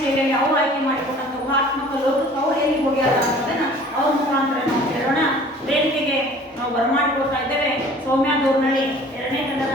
ಸೇವೆಯಲ್ಲಿ ಅವರು ಆಯ್ಕೆ ಮಾಡಿಕೊಂಡಂಥ ಊಹಾತ್ಮಕ ಲೋಕಕ್ಕೆ ಅವ್ರು ಎಲ್ಲಿ ಹೋಗ್ಯಾರ ಅನ್ನೋದನ್ನ ಅವ್ರ ಮುಖಾಂತರ ನಾವು ಕೇಳೋಣ. ವೇದಿಕೆಗೆ ನಾವು ಬರಮಾಡಿಕೊಡ್ತಾ ಇದ್ದೇವೆ. ಸೌಮ್ಯ ದೂರ್ನಳ್ಳಿ ಎರಡನೇ ತಂಡದ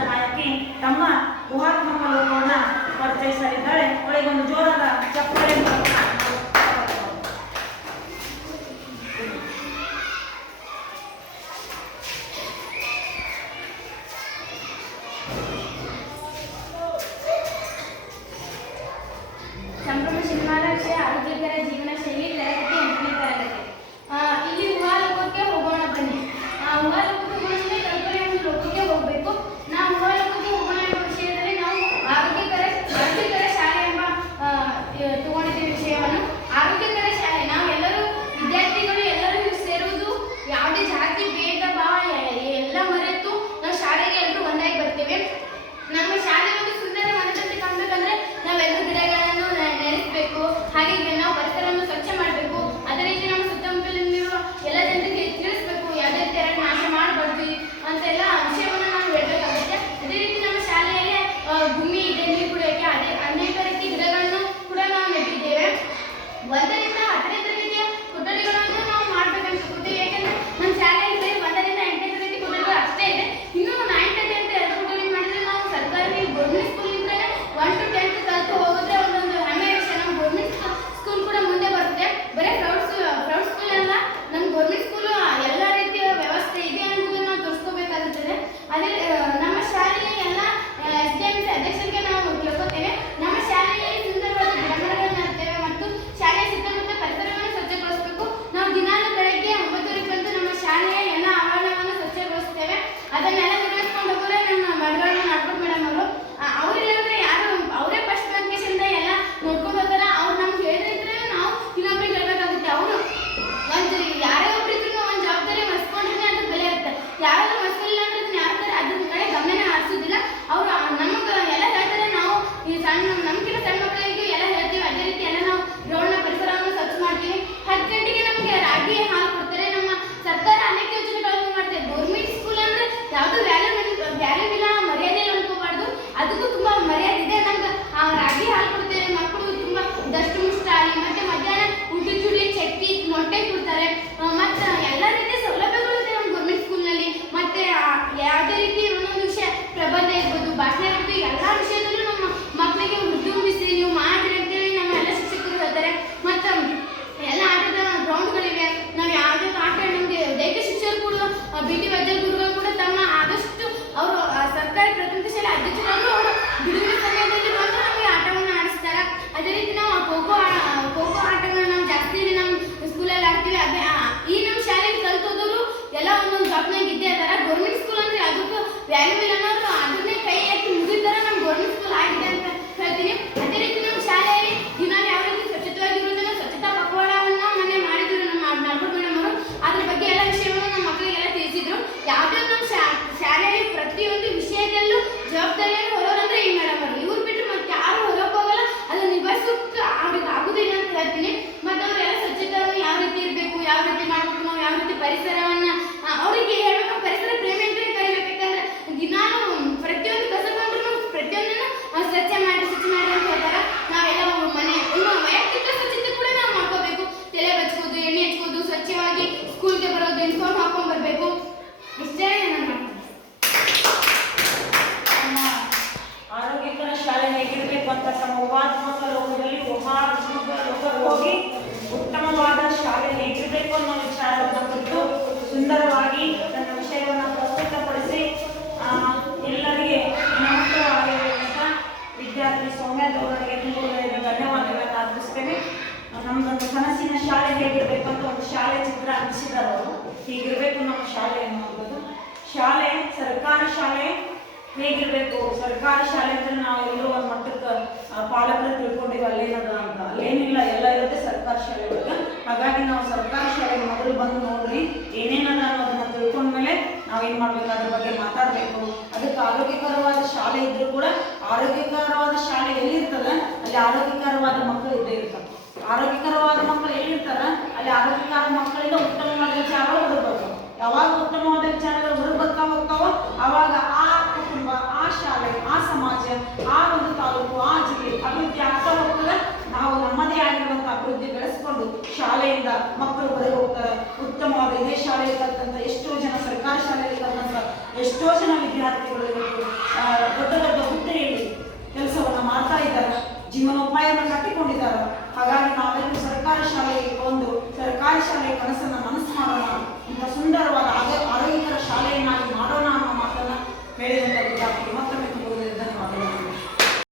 ಆರಂಭಿಸಿದ್ದಾರೆ ಅವರು ಹೀಗಿರಬೇಕು ನಮ್ಮ ಶಾಲೆ ಅನ್ನುವಂಥದ್ದು ಶಾಲೆ, ಸರ್ಕಾರಿ ಶಾಲೆ ಹೇಗಿರಬೇಕು? ಸರ್ಕಾರಿ ಶಾಲೆ ಅಂದ್ರೆ ನಾವು ಎಲ್ಲರೂ ಒಂದು ಮಟ್ಟಕ್ಕೆ ಪಾಲಕರು ತಿಳ್ಕೊಂಡಿವಿ ಅಲ್ಲೇನದ ಅಂತ. ಅಲ್ಲೇನಿಲ್ಲ, ಎಲ್ಲ ಇರುತ್ತೆ ಸರ್ಕಾರಿ ಶಾಲೆ ಹಾಗಾಗಿ ನಾವು ಸರ್ಕಾರಿ ಶಾಲೆಗೆ ಮೊದಲು ಬಂದು ನೋಡ್ರಿ, ಏನೇನದ ಅನ್ನೋದನ್ನ ತಿಳ್ಕೊಂಡ್ಮೇಲೆ ನಾವೇನು ಮಾಡ್ಬೇಕು? ಅದ್ರ ಬಗ್ಗೆ ಮಾತಾಡಬೇಕು. ಅದಕ್ಕೆ ಆರೋಗ್ಯಕರವಾದ ಶಾಲೆ ಇದ್ರೂ ಕೂಡ, ಆರೋಗ್ಯಕರವಾದ ಶಾಲೆ ಎಲ್ಲಿರ್ತದೆ? ಅಲ್ಲಿ ಆರೋಗ್ಯಕರವಾದ ಮಕ್ಕಳು ಇದ್ದೇ ಇರ್ತಾರೆ ಆರೋಗ್ಯಕರವಾದ ಮಕ್ಕಳು ಎಲ್ಲಿರ್ತಾರ? ಅಲ್ಲಿ ಆರೋಗ್ಯಕರ ಮಕ್ಕಳು ಕಲಿತಂತ ಎಷ್ಟೋ ಜನ ಸರ್ಕಾರಿ ಶಾಲೆಯಲ್ಲಿ ಕಲಿತಂತ ಎಷ್ಟೋ ಜನ ವಿದ್ಯಾರ್ಥಿಗಳು ಇವತ್ತು ದೊಡ್ಡ ದೊಡ್ಡ ಹುದ್ದೆಯಲ್ಲಿ ಕೆಲಸವನ್ನ ಮಾಡ್ತಾ ಇದ್ದಾರೆ ಜೀವನೋಪಾಯವನ್ನು ಕಟ್ಟಿಕೊಂಡಿದ್ದಾರೆ. ಹಾಗಾಗಿ ನಾವೆಲ್ಲರೂ ಸರ್ಕಾರಿ ಶಾಲೆಗೆ ಒಂದು ಸರ್ಕಾರಿ ಶಾಲೆಯ ಕನಸನ್ನ ಮನಸ್ಸು ಮಾಡೋಣ ಇಂಥ ಸುಂದರ